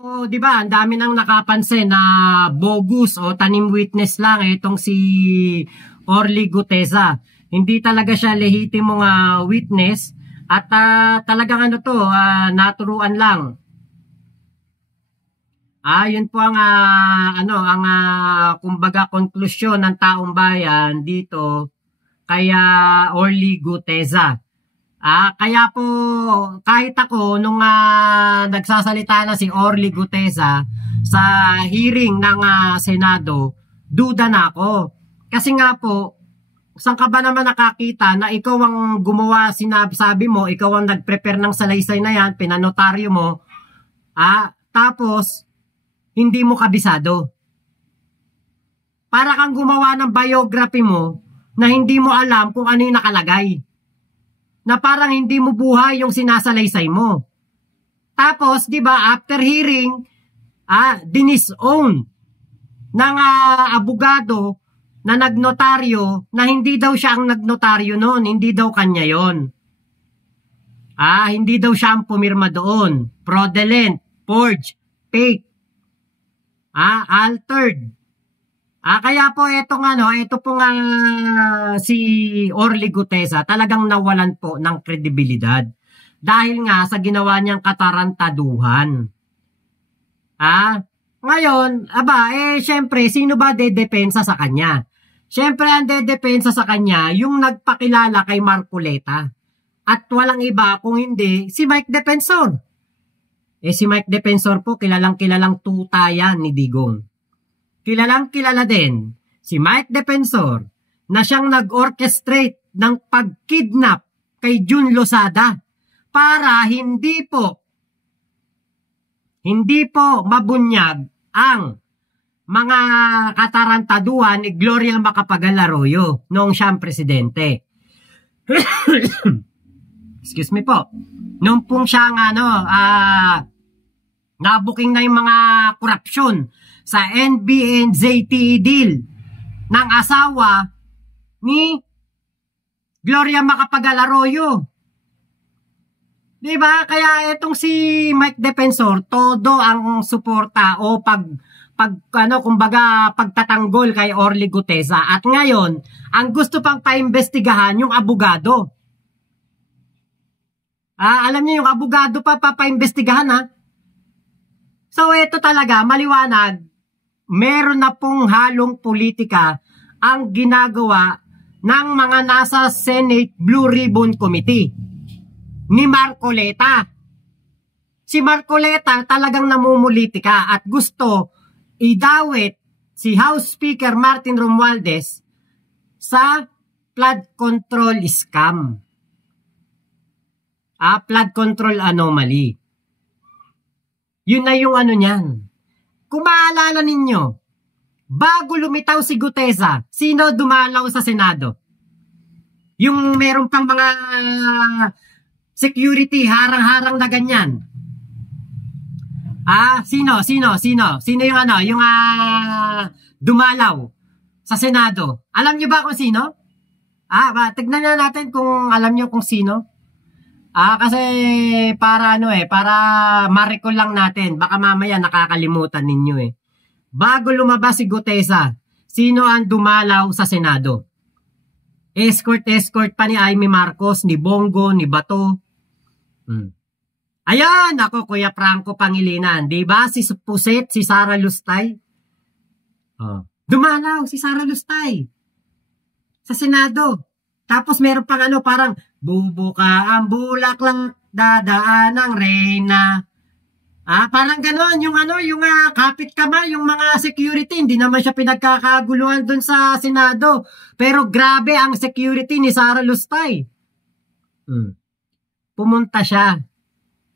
Oh, 'di ba? Ang dami nang nakapansin na bogus o tanim witness lang itong si Orly Guteza. Hindi talaga siya lehitimong witness at talagang naturuan lang. Yun po ang kumbaga konklusyon ng taong bayan dito kay Orly Guteza. Kaya po kahit ako nung nagsasalita na si Orly Guteza sa hearing ng Senado, duda na ako. Kasi nga po, saan ka ba naman nakakita na ikaw ang gumawa, sabi mo, ikaw ang nag-prepare ng salaysay na yan, pinanotaryo mo, tapos hindi mo kabisado. Para kang gumawa ng biography mo na hindi mo alam kung ano yung nakalagay. Na parang hindi mo buhay yung sinasalaysay mo. Tapos, 'di ba, after hearing, dinisown ng abogado na nagnotaryo na hindi daw siya ang nagnotaryo noon, hindi daw kanya 'yon. Hindi daw siya ang pumirma doon. Fraudulent, forged, fake, altered. Kaya po ito pong si Orly Guteza talagang nawalan po ng kredibilidad dahil nga sa ginawa niyang katarantaduhan. Ngayon, syempre, sino ba dedepensa sa kanya? Syempre, ang dedepensa sa kanya, yung nagpakilala kay Marcoleta. At walang iba kung hindi, si Mike Defensor. Si Mike Defensor po, kilalang tuta yan ni Digong. Kilalang-kilala din si Mike Defensor na siyang nag-orchestrate ng pag-kidnap kay June Losada para hindi po mabunyag ang mga katarantaduhan ni Gloria Macapagal Arroyo noong siyang presidente. Excuse me po. Noong pong siyang nabuking na yung mga korupsyon sa NBNZTE deal ng asawa ni Gloria Macapagal Arroyo. Diba? Kaya itong si Mike Defensor, todo ang suporta o pagtatanggol kay Orly Guteza. At ngayon, ang gusto pang paimbestigahan yung abogado. Alam niyo yung abogado papaimbestigahan So ito talaga, maliwanag, meron na pong halong politika ang ginagawa ng mga nasa Senate Blue Ribbon Committee ni Marcoleta. Si Marcoleta talagang namumulitika at gusto idawit si House Speaker Martin Romualdez sa flood control scam. Flood control anomaly. Yun na yung niyan. Kung maalala ninyo, bago lumitaw si Guteza, sino dumalaw sa Senado? Yung meron pang mga security, harang-harang na ganyan. Sino yung yung dumalaw sa Senado? Alam nyo ba kung sino? Tignan na natin kung alam nyo kung sino. Kasi para para ma-recall lang natin. Baka mamaya nakakalimutan ninyo Bago lumabas si Guteza, sino ang dumalaw sa Senado? Escort pa ni Amy Marcos, ni Bongo, ni Bato. Ayan, ako Kuya Franco Pangilinan. Diba? Si Puset, si Sara Lustay. Dumalaw si Sara Lustay sa Senado. Tapos meron pang parang bubuka ang bulaklak, dadaan ng reyna. Parang gano'n, yung kapit kamay, yung mga security, hindi naman siya pinagkakaguluhan dun sa Senado. Pero grabe ang security ni Sara Lustay. Pumunta siya.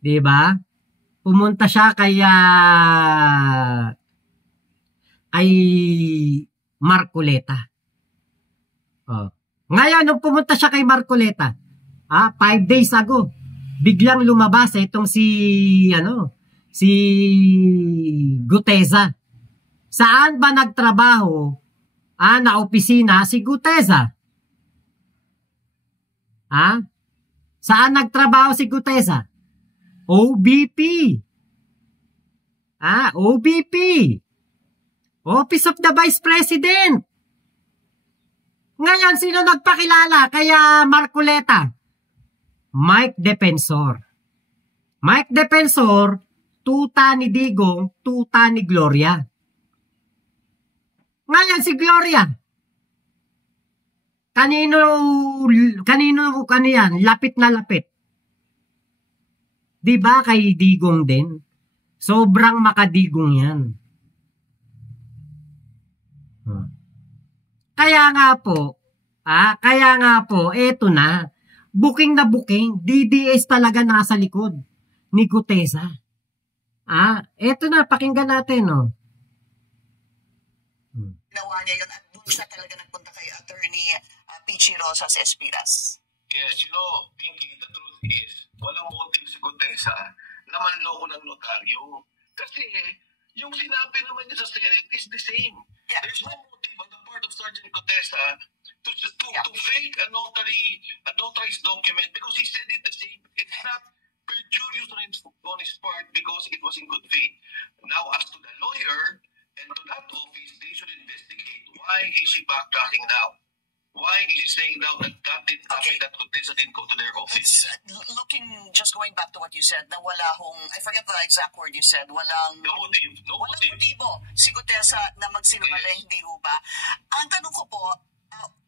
Diba? Pumunta siya kay Marcoleta. Ngayon, nung pumunta siya kay Marcoleta, 5 days ago, biglang lumabas itong si Guteza. Saan ba nagtrabaho na opisina si Guteza? Saan nagtrabaho si Guteza? OBP. OBP. Office of the Vice President. Ngayon, sino nagpakilala kaya Marcoleta? Mike Defensor. Mike Defensor, tuta ni Digong, tuta ni Gloria. Ngayon si Gloria, kanino yan? Lapit na lapit. Diba kay Digong din? Sobrang makadigong yan. Kaya nga po, eto na. Booking na booking. DDS talaga nasa likod ni Gutesa. Eto na, pakinggan natin, no. Ginawa niya yun at doon siya talaga nagpunta kay Attorney Pichi Rosas Espiras. Yes, Pinky, the truth is, walang motive si Gutesa na manloko ng notaryo. Kasi yung sinabi naman niya sa Senate is the same. Yeah. There's no motive on the part of Sergeant Gutesa to fake a notarized document because he said it the same. It's not perjurious on his part because it was in good faith. Now, as to the lawyer and to that office, they should investigate. Why is he backtracking now? Why is he saying now that that Gutesa didn't go to their office? Just going back to what you said, na wala I forget the exact word you said, walang motibo si Gutesa na magsinungaling, hindi ho ba? Ang tanong ko po,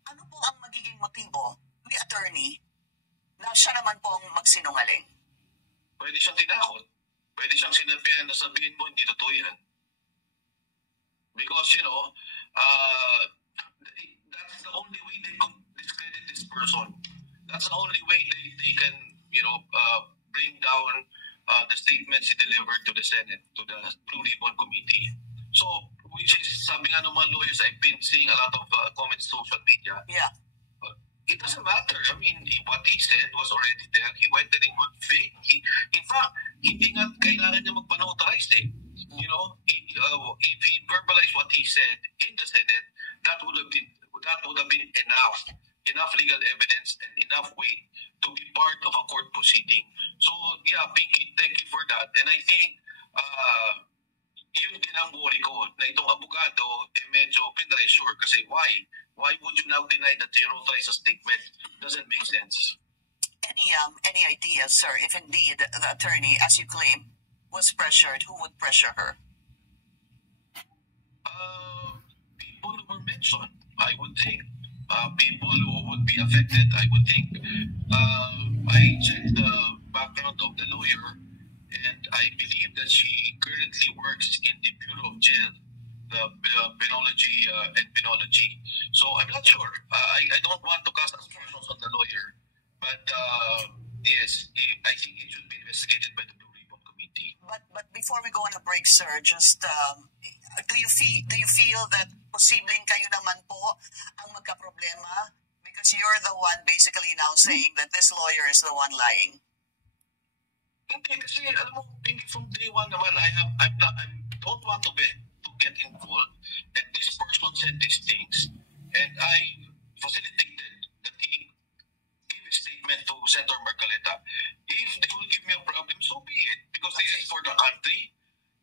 ano po ang magiging motibo ni attorney na siya naman po ang magsinungaling? Pwede siyang tinakot. Pwede siyang sinabihan na sabihin mo, hindi totoo yan. Because, that's the only way they can discredit this person. That's the only way they can, bring down the statements he delivered to the Senate, to the Blue Ribbon Committee. So, which is, sabi nga ng mga lawyers, I've been seeing a lot of comments on social media. Yeah. It doesn't matter. I mean, what he said was already there. He went there in good faith. In fact, hindi nga kailangan niya magpanotarize eh. If he verbalized what he said in the Senate, that would have been enough legal evidence and enough weight to be part of a court proceeding. So, yeah, Pinky, thank you for that. And I think, yun din ang worry ko, na itong abogado, medyo pinressure kasi why? Why would you now deny that you notarize a statement? Doesn't make sense. Any ideas, sir, if indeed the attorney, as you claim, was pressured, who would pressure her? People who were mentioned, I would think. People who would be affected, I would think. I checked the background of the lawyer, and I believe that she currently works in the Bureau of Jail, the penology. So I'm not sure. I don't want to cast aspersions on the lawyer, but yes, I think it should be investigated by the Blue Ribbon Committee. But before we go on a break, sir, just do you feel that posibleng kayo naman po ang magkaproblema because you're the one basically now saying that this lawyer is the one lying? Hindi, kasi alam mo, from day one naman, I don't want to get involved, and this person said these things, and I facilitated that he give a statement to Senator Marcoleta. If they will give me a problem, so be it, because this is for the country.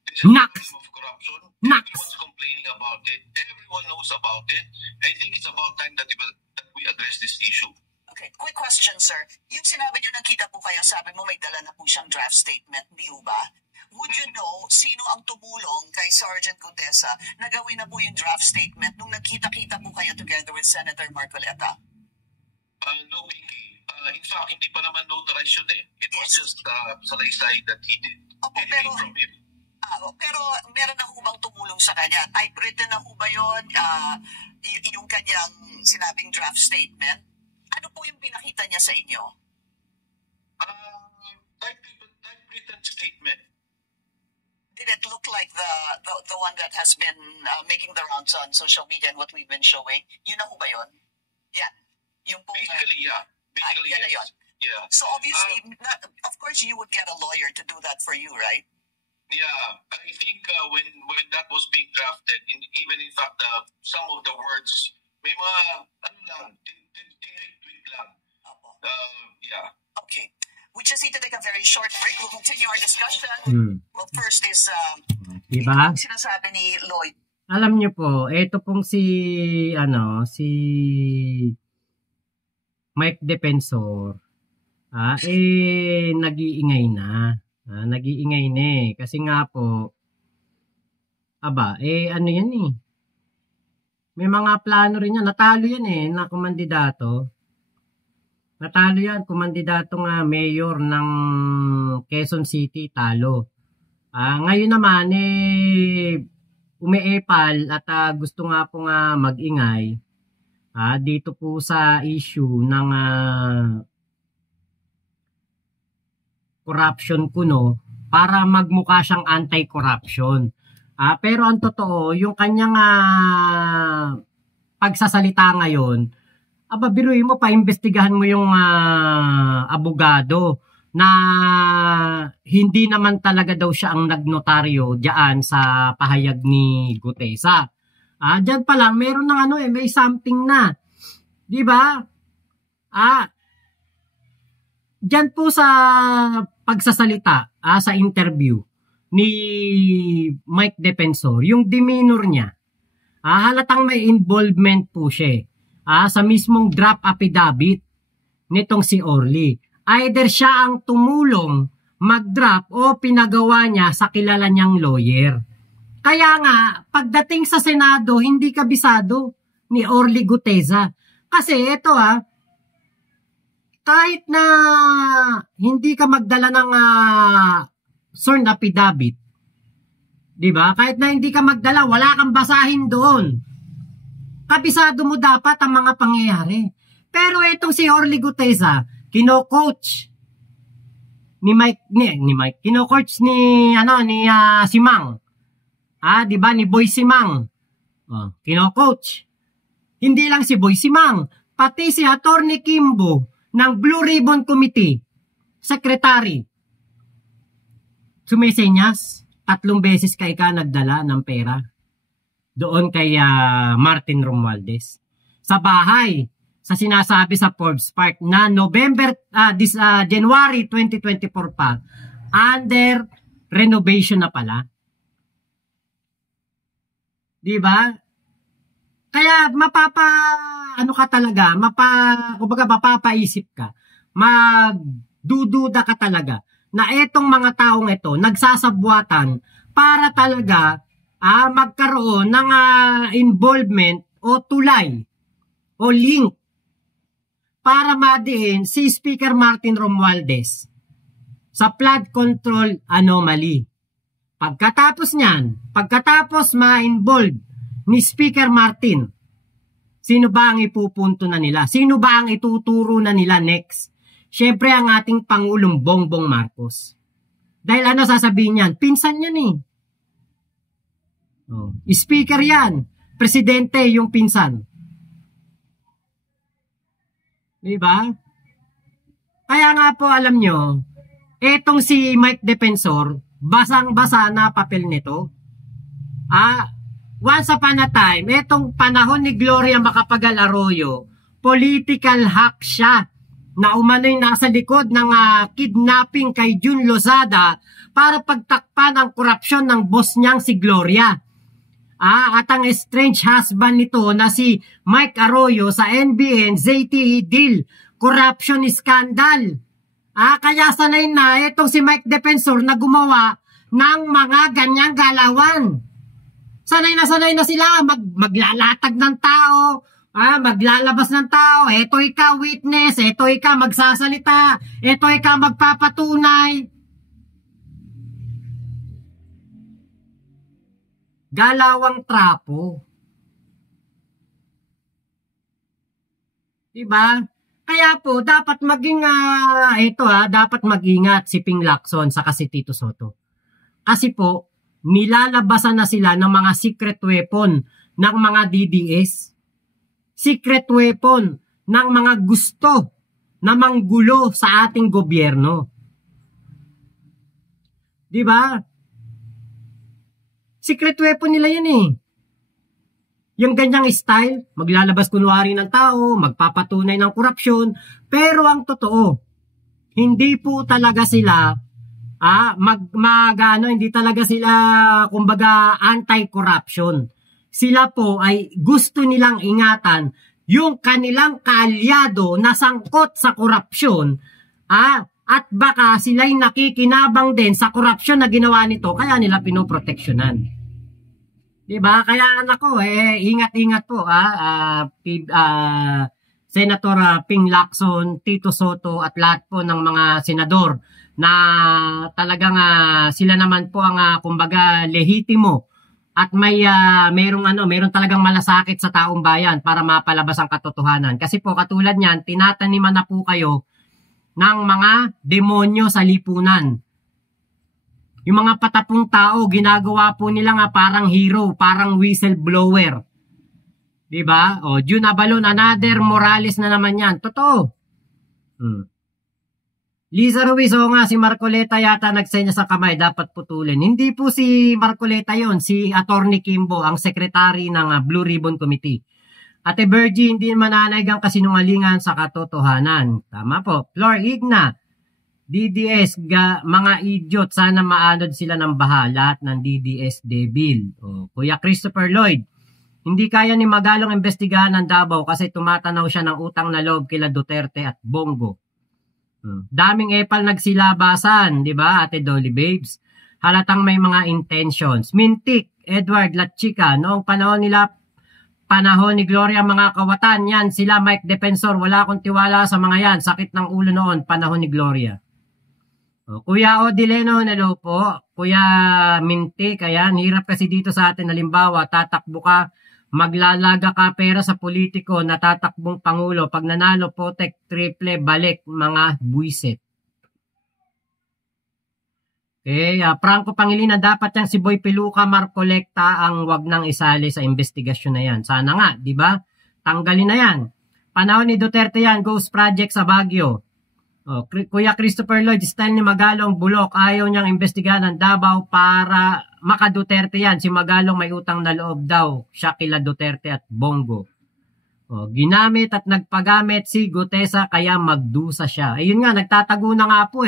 This is a crime of corruption. Everyone's complaining about it. Everyone knows about it. I think it's about time that we address this issue. Okay, quick question, sir. Yung sinabi niyo nakita po kayo, sabi mo may dala na po siyang draft statement, di ba? Would you know sino ang tumulong kay Sergeant Gutesa na gawin na po yung draft statement nung nagkita-kita po kayo together with Senator Marcoleta? No, Pinky. In fact, hindi pa naman notarized yun eh. It was just salaysay that he did. Okay, pero from him. Pero meron na ho bang tumulong sa kanya? Typewritten na ho ba yun? Yung kanyang sinabing draft statement? Ano po yung pinakita niya sa inyo? Typewritten statement. Did it look like the one that has been making the rounds on social media and what we've been showing? Yun na ho ba yun? Yan. Yung po, basically, yeah. Basically, yan yes. Yeah. So obviously, of course, you would get a lawyer to do that for you, right? Yeah, I think when that was being drafted, even in fact, some of the words, may mga, tinitweet lang. Yeah. Okay. We just need to take a very short break. We'll continue our discussion. Well, first is Diba? Yung sinasabi ni Lloyd. Alam niyo po, ito pong si Mike Defensor, nag-iingay na. Nag-iingay na eh. Kasi nga po, ano yan eh. May mga plano rin yan. Natalo yan eh, na kumandidato. Natalo yan, kumandidato nga mayor ng Quezon City, talo. Ngayon naman, umeepal at gusto nga po nga mag-ingay dito po sa issue ng corruption kuno para magmukha siyang anti-corruption. Pero ang totoo, yung kanyang pagsasalita ngayon, biruin mo, paimbestigahan mo yung abogado na hindi naman talaga daw siya ang nagnotaryo diyan sa pahayag ni Gutesa. Diyan pa lang, meron ng may something na. Di ba? Diyan po sa pagsasalita, sa interview ni Mike Defensor, yung demeanor niya, halatang may involvement po siya sa mismong draft affidavit nitong si Orly. Either siya ang tumulong mag-draft o pinagawa niya sa kilala niyang lawyer. Kaya nga, pagdating sa Senado, hindi kabisado ni Orly Gutesa. Kasi ito kahit na hindi ka magdala ng sworn affidavit, di ba? Kahit na hindi ka magdala, wala kang basahin doon. Kabisado mo dapat ang mga pangyayari. Pero itong si Orly Gutesa, kino-coach ni Mike, kino-coach ni Simang. Di ba, ni Boy Simang. Kino-coach. Hindi lang si Boy Simang, pati si Attorney Kimbo ng Blue Ribbon Committee, secretary. Sumisenyas, 3 beses ka nagdala ng pera doon kay Martin Romualdez. Sa bahay, sa sinasabi sa Forbes Park na January 2024 pa, under renovation na pala. Di ba? Kaya mapapaisip ka, magdududa ka talaga na etong mga taong ito nagsasabwatan para talaga magkaroon ng involvement o tulay o link para madiin si Speaker Martin Romualdez sa flood control anomaly. Pagkatapos ma-involve ni Speaker Martin, sino ba ang ipupunto na nila? Sino ba ang ituturo na nila next? Siyempre ang ating Pangulong Bongbong Marcos. Dahil sasabihin niyan? Pinsan yan eh. Speaker yan. Presidente yung pinsan. Diba? Kaya nga po alam nyo, etong si Mike Defensor, basang-basa na papel nito. Once upon a time, etong panahon ni Gloria Macapagal Arroyo, political hack siya na umano'y nasa likod ng kidnapping kay June Lozada para pagtakpan ang korupsyon ng boss niyang si Gloria. At ang estranged husband nito na si Mike Arroyo sa NBN ZTE deal, corruption scandal. Kaya sanay na itong si Mike Defensor na gumawa ng mga ganyang galawan. Sanay na sila maglalatag ng tao, maglalabas ng tao, eto ikaw witness, eto ikaw magsasalita, eto ikaw magpapatunay. Galawang trapo. Diba? Kaya po, dapat maging, dapat mag-ingat si Ping Lacson sa si Tito Soto. Kasi po, nilalabasan na sila ng mga secret weapon ng mga DDS. Secret weapon ng mga gusto na manggulo sa ating gobyerno. Diba? Secret weapon nila yan eh. Yung ganyang style, maglalabas kunwari ng tao, magpapatunay ng korupsyon, pero ang totoo, hindi po talaga sila hindi talaga sila kumbaga anti-corruption. Sila po ay gusto nilang ingatan yung kanilang kaalyado na sangkot sa korupsyon, at baka sila'y nakikinabang din sa korupsyon na ginawa nito, kaya nila pinoproteksyonan. Diba? Kaya nako, ingat-ingat po, Senator Ping Lacson, Tito Soto at lahat po ng mga senador na talagang sila naman po ang kumbaga lehitimo at meron talagang malasakit sa taong bayan para mapalabas ang katotohanan. Kasi po katulad niyan, tinataniman na po kayo ng mga demonyo sa lipunan. Yung mga patapong tao, ginagawa po nila parang hero, parang whistleblower. Diba? June Abalon, another Morales na naman yan. Totoo. Liza Ruiz, si Marcoleta yata nagsenya sa kamay, dapat putulin. Hindi po si Marcoleta yon, si Attorney Kimbo, ang secretary ng Blue Ribbon Committee. Ate Bergie, hindi mananaig ang kasinungalingan sa katotohanan. Tama po. Flor Igna, DDS, mga idiot, sana maanod sila ng baha, lahat ng DDS debil. Kuya Christopher Lloyd, hindi kaya ni Magalong investigahan ng Davao kasi tumatanaw siya ng utang na loob kila Duterte at Bongo. Daming epal nagsilabasan, di ba, Ate Dolly Babes? Halatang may mga intentions. Mintik, Edward Latchika, noong panahon ni Gloria, mga kawatan, yan, sila Mike Defensor, wala akong tiwala sa mga yan, sakit ng ulo noon, panahon ni Gloria. Kuya Odileno, hello po. Kuya Mintik, ayan, hirap kasi dito sa atin, halimbawa, tatakbo ka, maglalaga ka pera sa politiko na tatakbong pangulo. Pag nanalo, potek, triple, balik, mga buwisit. Okay, Franco Pangilinan, dapat yang si Boy Piluca Marcoleta ang wag nang isali sa investigasyon na yan. Sana nga, di ba? Tanggalin na yan. Panahon ni Duterte yan, Ghost Project sa Baguio. Kuya Christopher Lloyd, style ni Magalong bulok, ayaw niyang investigahan ng Davao para maka-Duterte yan. Si Magalong may utang na loob daw, siya kila Duterte at Bongo. Ginamit at nagpagamit si Gutesa kaya magdusa siya. Ayun nga, nagtatago na nga po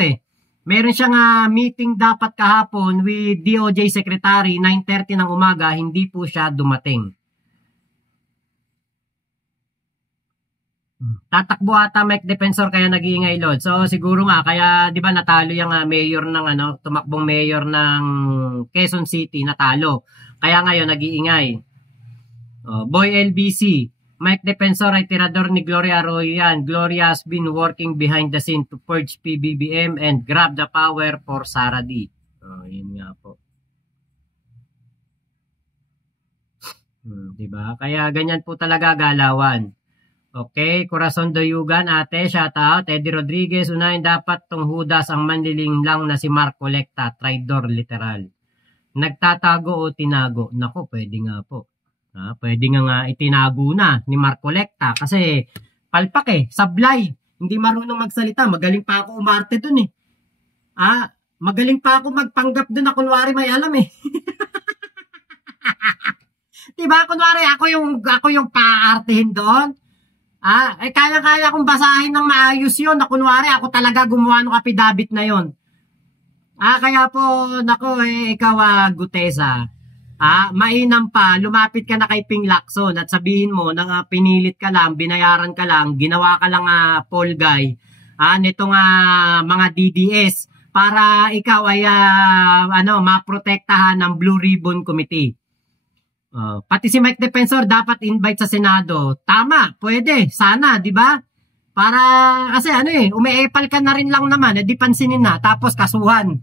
Meron siyang meeting dapat kahapon with DOJ Secretary, 9:30 ng umaga, hindi po siya dumating. Tatakbo ata Mike Defensor kaya nag-iingay Lord. So siguro nga kaya 'di ba natalo yung mayor ng tumakbong mayor ng Quezon City, natalo. Kaya ngayon nag-iingay. Boy LBC, Mike Defensor ay tirador ni Gloria Arroyo yan. Gloria has been working behind the scene to purge PBBM and grab the power for Sara D. Yun nga po. Diba? Kaya ganyan po talaga galawan. Okay, Corazon Doyugan, ate, shout out. Eddie Rodriguez, unahin dapat tong Judas ang manliling lang na si Marcoleta, traidor literal. Nagtatago o tinago? Nako, pwede nga po. Pwede nga itinago na ni Marcoleta kasi palpak sablay. Hindi marunong magsalita. Magaling pa ako umarte dun magaling pa ako magpanggap dun na kunwari may alam Diba? Kunwari ako yung paartehin doon. Kaya-kaya kong basahin ng maayos yun na kunwari ako talaga gumawa ng affidavit na yun. Kaya po, nako ikaw Gutesa, mainam pa, lumapit ka na kay Ping Lacson at sabihin mo na pinilit ka lang, binayaran ka lang, ginawa ka lang Paul Guy, nitong mga DDS para ikaw ay maprotektahan ng Blue Ribbon Committee. Pati si Mike Defensor dapat invite sa Senado. Tama, pwede, sana, di ba? Para, kasi umeepal ka na rin lang naman, di pansinin na, tapos kasuhan.